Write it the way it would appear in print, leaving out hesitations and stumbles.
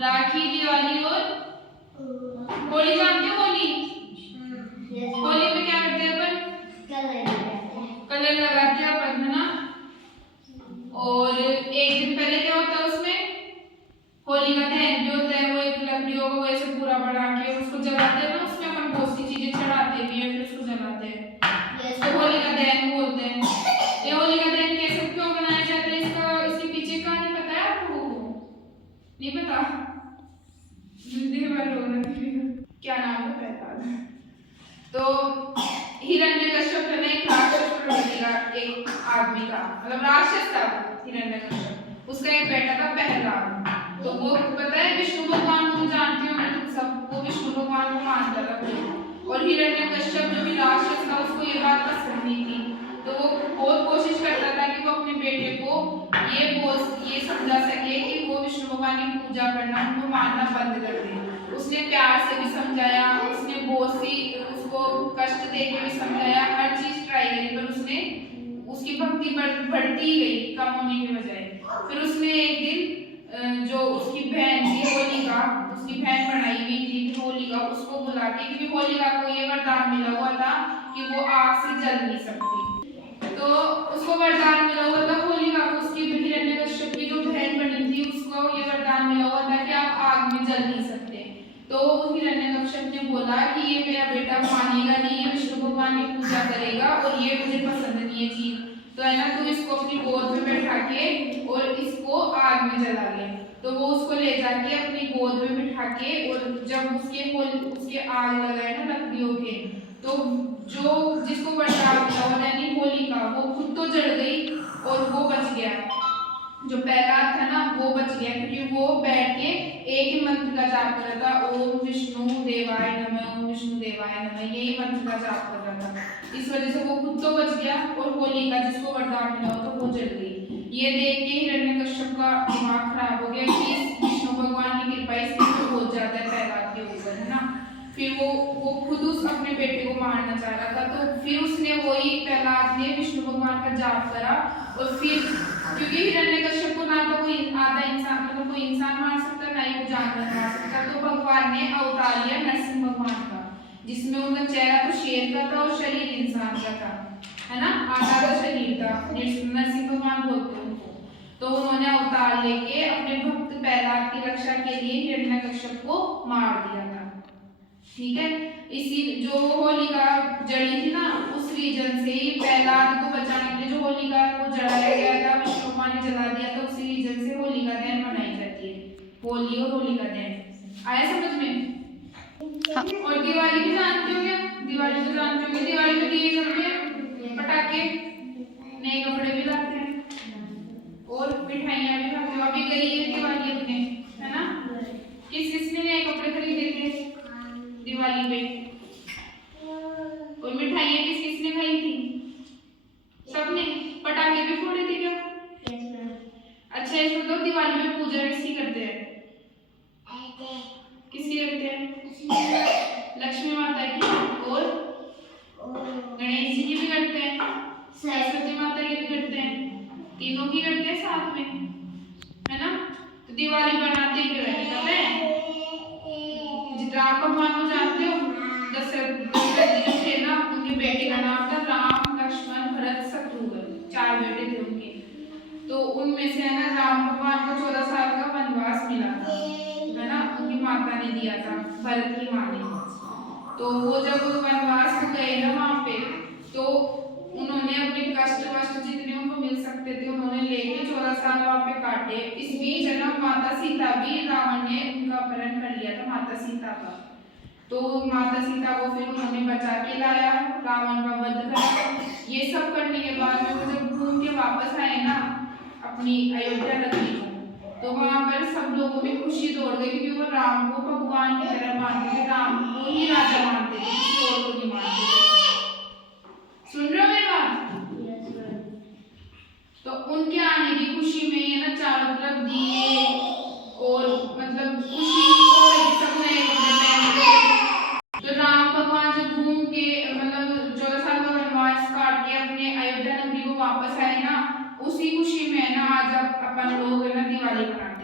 राखी, दिवाली और होली। जानते हो होली? होली में क्या करते हैं अपन? कलर लगाते हैं अपन, है ना। और एक दिन पहले क्या होता है उसमें? होली का दहन भी होता है। वो एक लकड़ियों को वैसे पूरा बना के उसको जलाते हैं ना, उसमें अपन बहुत सी चीजें चढ़ाते भी हैं, फिर उसको जलाते हैं। तो होली का दहन बोलते हैं। ये होली का दहन कैसे क्यों बनाया जाता है, इसके पीछे कहानी पता है आप लोगों को? नहीं पता? क्या नाम है पहला? तो हिरण्यकश्यप ने एक राक्षस प्रवृत्ति का एक आदमी का, मतलब राक्षस था हिरण्यकश्यप। उसका एक बेटा था प्रहलाद। तो वो पता है विष्णु भगवान को जानते हो सब, वो विष्णु भगवान को मानता था। और हिरण्यकश्यप जो भी राक्षस था उसको ये बात पसंद नहीं थी। तो वो बहुत कोशिश करता था कि वो अपने बेटे को ये समझा सके कि वो विष्णु भगवान की पूजा करना, उनको मानना बंद कर दे। उसने प्यार से भी समझाया, उसने बहुत सी उसको कष्ट दे के भी समझाया, हर चीज ट्राई करी, पर उसकी भक्ति बढ़ती गई, कम होने की बजाय। फिर उसने एक दिन जो उसकी बहन थी होलिका, उसकी बहन बनाई हुई थी होलिका, उसको बुला के, क्योंकि होलिका को ये वरदान मिला हुआ था कि वो आग से जल नहीं सकती। तो उसको वरदान मिला हुआ था होलिका को, उसकी हिरण्यकश्यप की जो बहन बनी थी उसको ये वरदान मिला हुआ था कि आप आग में जल नहीं सकते। तो हिरण्यकश्यप ने बोला कि ये मेरा बेटा मानेगा नहीं, ये विष्णु भगवान की पूजा करेगा और ये मुझे पसंद नहीं है चीज, तो है ना तू इसको अपनी गोद में बैठा के और इसको आग में जला ले। तो वो उसको ले जाके अपनी गोद में बिठा के, और जब उसके आग लगाए ना लकड़ियों के, तो जो जिसको वरदान मिला यानी होलिका, वो खुद तो जल गई और वो बच गया। जो प्रहलाद था ना वो बच गया, क्योंकि वो बैठ के एक ही मंत्र का जाप कर रहा था, ओम विष्णु देवाय नमः, ओम विष्णु देवाय नमः, यही मंत्र का जाप कर रहा था। इस वजह से वो खुद तो बच गया और होलिका जिसको वरदान मिला तो वो जल गई। ये देख के हिरण्यकश्यप का दिमाग खराब हो गया कि विष्णु भगवान की कृपा इस पर हो जाता है प्रहलाद के ऊपर, है ना। फिर वो खुद उस अपने बेटे को मारना चाह रहा था। तो फिर उसने वही प्रहलाद ने विष्णु भगवान का जाप करा, और फिर क्योंकि हिरण्यकश्यप को ना तो कोई आधा इंसान, मतलब कोई इंसान मार सकता, ना ही कोई जानवर मार सकता, तो भगवान ने अवतार लिया नरसिंह भगवान का, जिसमें उनका चेहरा तो शेर का था और शरीर इंसान का था, है ना, आधा शरीर था, नरसिंह भगवान बोलते हैं उनको। तो उन्होंने अवतार लेके अपने भक्त प्रहलाद की रक्षा के लिए हिरण्यकश्यप को मार दिया था। ठीक है, इसी जो होलिका जड़ी थी ना, उस रीजन से ही प्रहलाद को बचाने के लिए जो होलिका को जलाया गया था, विष्णु भगवान ने जला दिया था, उसी रीजन से होलिका दहन मनाई जाती है। होली और होलिका दहन आया समझ में? हाँ। और दिवाली भी जानते हो क्या? दिवाली तो जानते होंगे। दिवाली में दिए जलते हैं, पटाखे, नए कपड़े भी लाते हैं और मिठाइयाँ भी खाते हो। अभी गई है दिवाली अपने, है ना। किसने नए कपड़े खरीदे थे दिवाली पे? और मिठाइयाँ किसने खाई थी? सबने। पटाखे भी फोड़े थे क्या? अच्छा इसको तो दिवाली में पूजा किसकी करते हैं? किसकी करते हैं? लक्ष्मी माता की, और गणेश जी की भी करते हैं, सरस्वती माता की भी करते हैं, तीनों की करते हैं साथ में, है ना। तो दिवाली बनाते क्यों है पता है? राम भगवान को जानते हो? दशरथ जी जो थे ना, उनके बेटे का नाम था राम, लक्ष्मण, भरत, शत्रुघ्न, 4 बेटे थे उनके। तो उनमें से है ना राम भगवान को 14 साल का वनवास मिला था, है ना, उनकी माता ने दिया था, भरत की माँ ने। तो वो जब वनवास में गए ना वहां पे, तो उन्होंने अपने कष्ट वष्ट जितने उनको मिल सकते थे उन्होंने लेके 14 साल वहां पे काटे। इस बीच है ना माता सीता भी, रावण ने उनका अपहरण कर लिया था माता सीता का। तो माता सीता को फिर उन्होंने बचा के लाया, रावण का वध करा। ये सब करने के बाद में वो जब घूम के वापस आए ना अपनी अयोध्या नगरी को, तो वहां पर सब लोगों में खुशी दौड़ गई, क्योंकि वो राम को भगवान की तरह मानते थे, राम को ही राजा मानते थे, किसी और को नहीं मानते थे। सुन रहे हो मेरी बात? तो उनके आने की खुशी में है ना चारों तरफ दिए और मतलब खुशी हो गई, सब नए कपड़े पहन के। तो राम भगवान जब घूम के मतलब 14 साल का वनवास काट के अपने अयोध्या नगरी को वापस आए ना, उसी खुशी में है ना आज अपन लोग है ना दिवाली मनाते हैं।